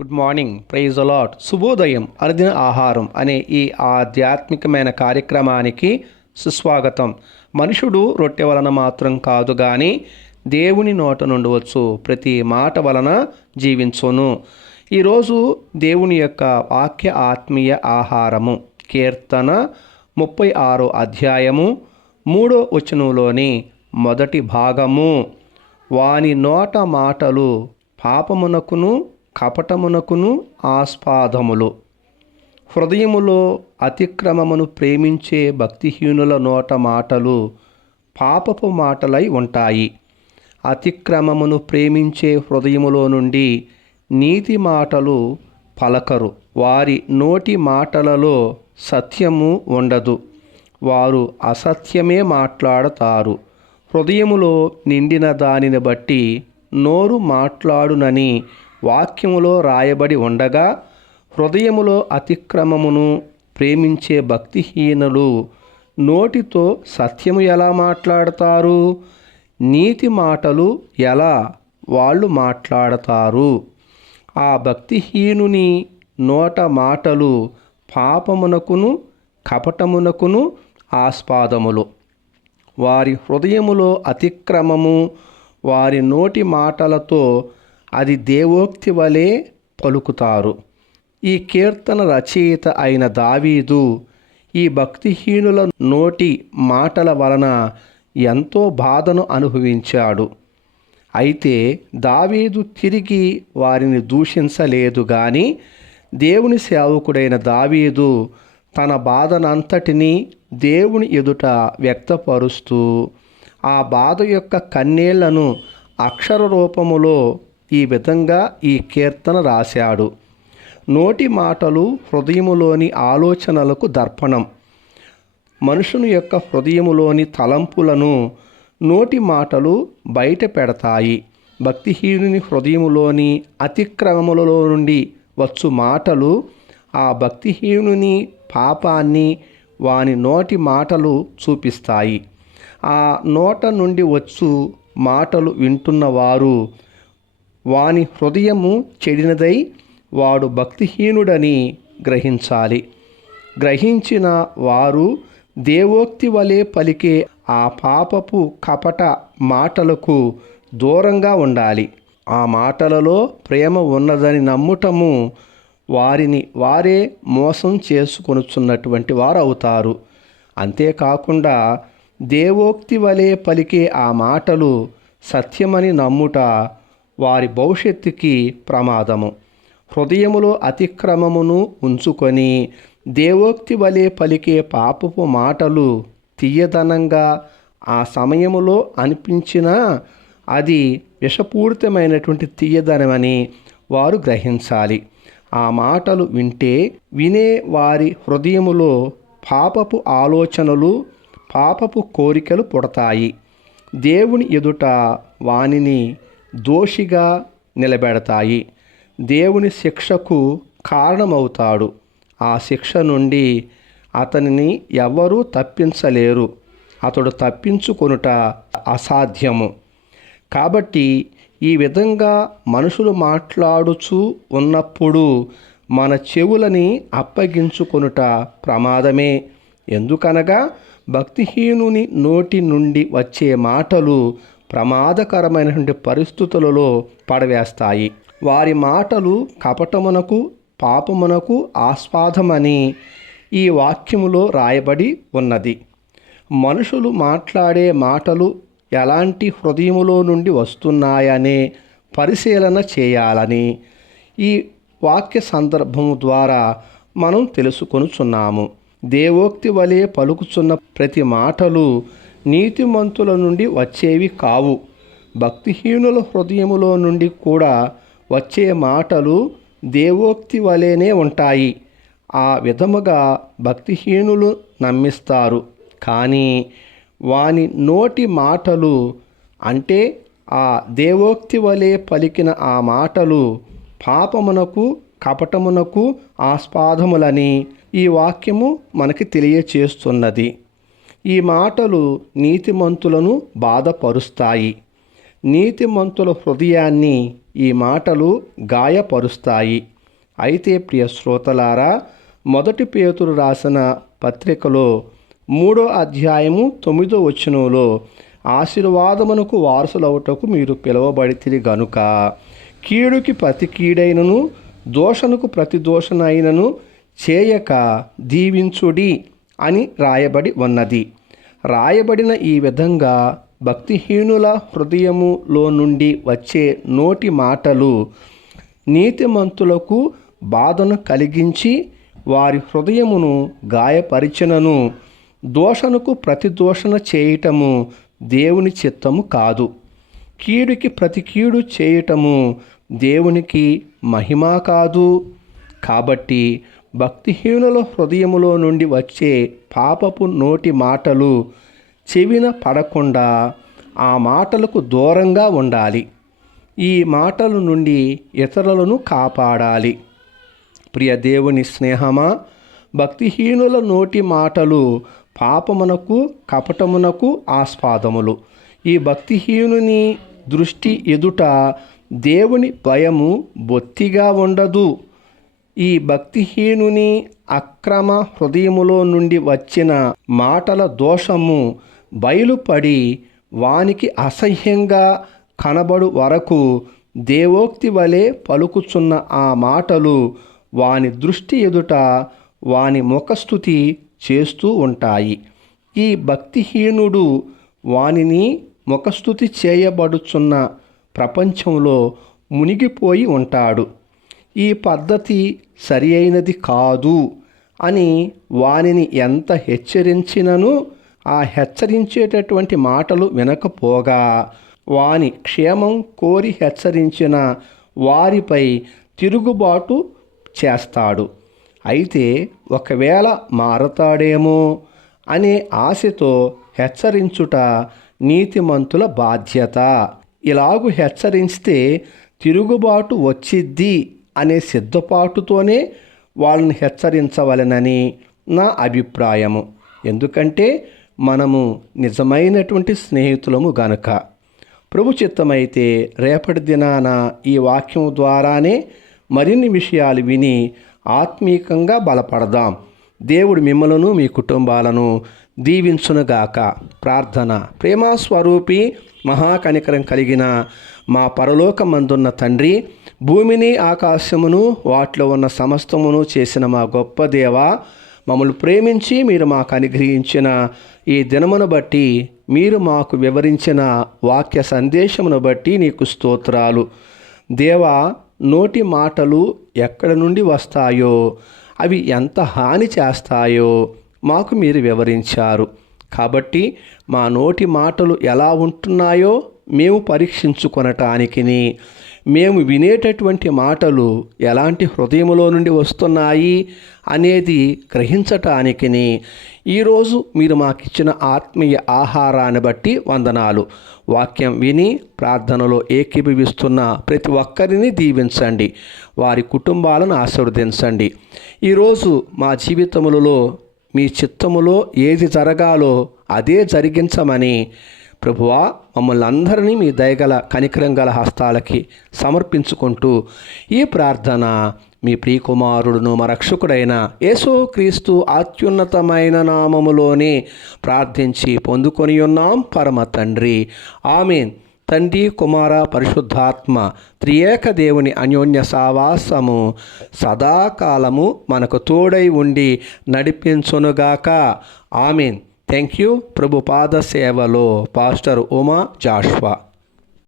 Good morning, praise allot, శుభోదయం, అనుదిన ఆహారం అనే ఈ ఆధ్యాత్మికమైన కార్యక్రమానికి సుస్వాగతం. మనుషుడు రొట్టె వలన మాత్రం కాదు కానీ దేవుని నోట నుండి వచ్చు ప్రతి మాట వలన జీవించును. ఈరోజు దేవుని యొక్క వాక్య ఆత్మీయ ఆహారము కీర్తన 36 అధ్యాయము 3వ వచనంలోని మొదటి భాగము. వాని నోట మాటలు పాపమునకును కపటమునకును ఆస్పాదములు. హృదయములో అతిక్రమమును ప్రేమించే భక్తిహీనుల నోట మాటలు పాపపు మాటలై ఉంటాయి. అతిక్రమమును ప్రేమించే హృదయములో నుండి నీతి మాటలు పలకరు. వారి నోటి మాటలలో సత్యము ఉండదు. వారు అసత్యమే మాట్లాడతారు. హృదయములో నిండిన దానిని బట్టి నోరు మాట్లాడునని వాక్యములో రాయబడి ఉండగా, హృదయములో అతిక్రమమును ప్రేమించే భక్తిహీనులు నోటితో సత్యము ఎలా మాట్లాడతారు? నీతి మాటలు ఎలా వాళ్ళు మాట్లాడతారు? ఆ భక్తిహీనుని నోట మాటలు పాపమునకును కపటమునకును ఆస్పాదములు. వారి హృదయములో అతిక్రమము, వారి నోటి మాటలతో అది దేవోక్తి వలె పలుకుతారు. ఈ కీర్తన రచయిత అయిన దావీదు ఈ భక్తిహీనుల నోటి మాటల వలన ఎంతో బాధను అనుభవించాడు. అయితే దావీదు తిరిగి వారిని దూషించలేదు గాని దేవుని సేవకుడైన దావీదు తన బాధనంతటినీ దేవుని ఎదుట వ్యక్తపరుస్తూ ఆ బాధ యొక్క కన్నీళ్లను అక్షర రూపములో ఈ విధంగా ఈ కీర్తన రాశాడు. నోటి మాటలు హృదయములోని ఆలోచనలకు దర్పణం. మనుషుని యొక్క హృదయములోని తలంపులను నోటి మాటలు బయట పెడతాయి. భక్తిహీనుని హృదయములోని అతిక్రమములలో నుండి వచ్చు మాటలు ఆ భక్తిహీనుని పాపాన్ని వాని నోటి మాటలు చూపిస్తాయి. ఆ నోట నుండి వచ్చు మాటలు వింటున్నవారు వాని హృదయము చెడినదై వాడు భక్తిహీనుడని గ్రహించాలి. గ్రహించిన వారు దేవోక్తి వలె పలికే ఆ పాపపు కపట మాటలకు దూరంగా ఉండాలి. ఆ మాటలలో ప్రేమ ఉన్నదని నమ్ముటము వారిని వారే మోసం చేసుకొనుచున్నటువంటి వారు అవుతారు. అంతేకాకుండా దేవోక్తి వలె పలికే ఆ మాటలు సత్యమని నమ్ముట వారి భవిష్యత్తుకి ప్రమాదము. హృదయములో అతిక్రమమును ఉంచుకొని దేవోక్తి వలె పలికే పాపపు మాటలు తీయదనంగా ఆ సమయములో అనిపించినా అది విషపూరితమైనటువంటి తీయదనమని వారు గ్రహించాలి. ఆ మాటలు వింటే వినే వారి హృదయములో పాపపు ఆలోచనలు, పాపపు కోరికలు పుడతాయి. దేవుని ఎదుట వానిని దోషిగా నిలబెడతాయి. దేవుని శిక్షకు కారణమవుతాడు. ఆ శిక్ష నుండి అతనిని ఎవరూ తప్పించలేరు. అతడు తప్పించుకొనుట అసాధ్యము. కాబట్టి ఈ విధంగా మనుషులు మాట్లాడుచూ ఉన్నప్పుడు మన చెవులని అప్పగించుకొనుట ప్రమాదమే. ఎందుకనగా భక్తిహీనుని నోటి నుండి వచ్చే మాటలు ప్రమాదకరమైనటువంటి పరిస్థితులలో పడవేస్తాయి. వారి మాటలు కపటమునకు పాపమునకు ఆస్పాదమని ఈ వాక్యములో రాయబడి ఉన్నది. మనుషులు మాట్లాడే మాటలు ఎలాంటి హృదయములో నుండి వస్తున్నాయనే పరిశీలన చేయాలని ఈ వాక్య సందర్భము ద్వారా మనం తెలుసుకొనుచున్నాము. దేవోక్తి వలె పలుకుచున్న ప్రతి మాటలు నీతిమంతుల నుండి వచ్చేవి కావు. భక్తిహీనుల హృదయములో నుండి కూడా వచ్చే మాటలు దేవోక్తి వలెనే ఉంటాయి. ఆ విధముగా భక్తిహీనులు నమ్మిస్తారు. కానీ వాని నోటి మాటలు అంటే ఆ దేవోక్తి వలె పలికిన ఆ మాటలు పాపమునకు కపటమునకు ఆస్పాదములని ఈ వాక్యము మనకి తెలియచేస్తున్నది. ఈ మాటలు నీతిమంతులను బాధపరుస్తాయి. నీతిమంతుల హృదయాన్ని ఈ మాటలు గాయపరుస్తాయి. అయితే ప్రియ శ్రోతలారా, 1 పేతురు రాసిన పత్రికలో 3వ అధ్యాయము 9వ వచనంలో ఆశీర్వాదమునకు వారసులవుటకు మీరు పిలువబడితిరి గనుక కీడుకి ప్రతి కీడైనను దోషణకు ప్రతి దోషణైనను చేయక దీవించుడి అని రాయబడి ఉన్నది. రాయబడిన ఈ విధంగా భక్తిహీనుల హృదయములో నుండి వచ్చే నోటి మాటలు నీతిమంతులకు బాధను కలిగించి వారి హృదయమును గాయపరిచినను దోషణకు ప్రతిదోషణ చేయటము దేవుని చిత్తము కాదు. కీడుకి ప్రతి కీడు చేయటము దేవునికి మహిమ కాదు. కాబట్టి భక్తిహీనుల హృదయములో నుండి వచ్చే పాపపు నోటి మాటలు చెవిన పడకుండా ఆ మాటలకు దూరంగా ఉండాలి. ఈ మాటల నుండి ఇతరులను కాపాడాలి. ప్రియ దేవుని స్నేహమా, భక్తిహీనుల నోటి మాటలు పాపమునకు కపటమునకు ఆస్పాదములు. ఈ భక్తిహీనుని దృష్టి ఎదుట దేవుని భయము బొత్తిగా ఉండదు. ఈ భక్తిహీనుని అక్రమ హృదయములో నుండి వచ్చిన మాటల దోషము బయలుపడి వానికి అసహ్యంగా కనబడు వరకు దేవోక్తి వలె పలుకుచున్న ఆ మాటలు వాని దృష్టి ఎదుట వాని ముఖస్థుతి చేస్తూ ఉంటాయి. ఈ భక్తిహీనుడు వానిని ముఖస్థుతి చేయబడుచున్న ప్రపంచంలో మునిగిపోయి ఉంటాడు. ఈ పద్ధతి సరి అయినది కాదు అని వానిని ఎంత హెచ్చరించినను ఆ హెచ్చరించేటటువంటి మాటలు వినకపోగా వాని క్షేమం కోరి హెచ్చరించిన వారిపై తిరుగుబాటు చేస్తాడు. అయితే ఒకవేళ మారతాడేమో అనే ఆశతో హెచ్చరించుట నీతిమంతుల బాధ్యత. ఇలాగు హెచ్చరిస్తే తిరుగుబాటు వచ్చిద్ది అనే సిద్ధపాటుతోనే వాళ్ళని హెచ్చరించవలెనని నా అభిప్రాయము. ఎందుకంటే మనము నిజమైనటువంటి స్నేహితులము గనుక. ప్రభు చిత్తమైతే రేపటి దినాన ఈ వాక్యం ద్వారానే మరిన్ని విషయాలు విని ఆత్మీకంగా బలపడదాం. దేవుడు మిమ్మలను మీ కుటుంబాలను దీవించునుగాక. ప్రార్థన. ప్రేమస్వరూపి మహాకనికరం కలిగిన మా పరలోకమందున్న తండ్రి, భూమిని ఆకాశమును వాటిలో ఉన్న సమస్తమును చేసిన మా గొప్ప దేవ, మమ్మల్ని ప్రేమించి మీరు మాకు అనుగ్రహించిన ఈ దినమును బట్టి, మీరు మాకు వివరించిన వాక్య సందేశమును బట్టి నీకు స్తోత్రాలు. దేవా, నోటి మాటలు ఎక్కడి నుండి వస్తాయో, అవి ఎంత హాని చేస్తాయో మాకు మీరు వివరించారు. కాబట్టి మా నోటి మాటలు ఎలా ఉంటున్నాయో మేము పరీక్షించుకొనటానికి, మేము వినేటటువంటి మాటలు ఎలాంటి హృదయములో నుండి వస్తున్నాయి అనేది గ్రహించటానికి ఈరోజు మీరు మాకిచ్చిన ఆత్మీయ ఆహారాన్ని బట్టి వందనాలు. వాక్యం విని ప్రార్థనలో ఏకీభవిస్తున్న ప్రతి ఒక్కరిని దీవించండి, వారి కుటుంబాలను ఆశీర్వదించండి. ఈరోజు మా జీవితములలో మీ చిత్తములో ఏది జరగాలో అదే జరిగించమని ప్రభువా, మమ్మల్ని అందరినీ మీ దయగల కనికరం గల హస్తాలకి సమర్పించుకుంటూ ఈ ప్రార్థన మీ ప్రియకుమారుడును మా రక్షకుడైన యేసుక్రీస్తు అత్యున్నతమైన నామములోనే ప్రార్థించి పొందుకొని ఉన్నాం పరమ తండ్రి. ఆమేన్. తండ్రి, కుమార, పరిశుద్ధాత్మ త్రియేక దేవుని అన్యోన్య సావాసము సదాకాలము మనకు తోడై ఉండి నడిపించునుగాక. ఆమేన్. Thank you. ప్రభు పాద సేవలో పాస్టర్ ఉమా జాషువా.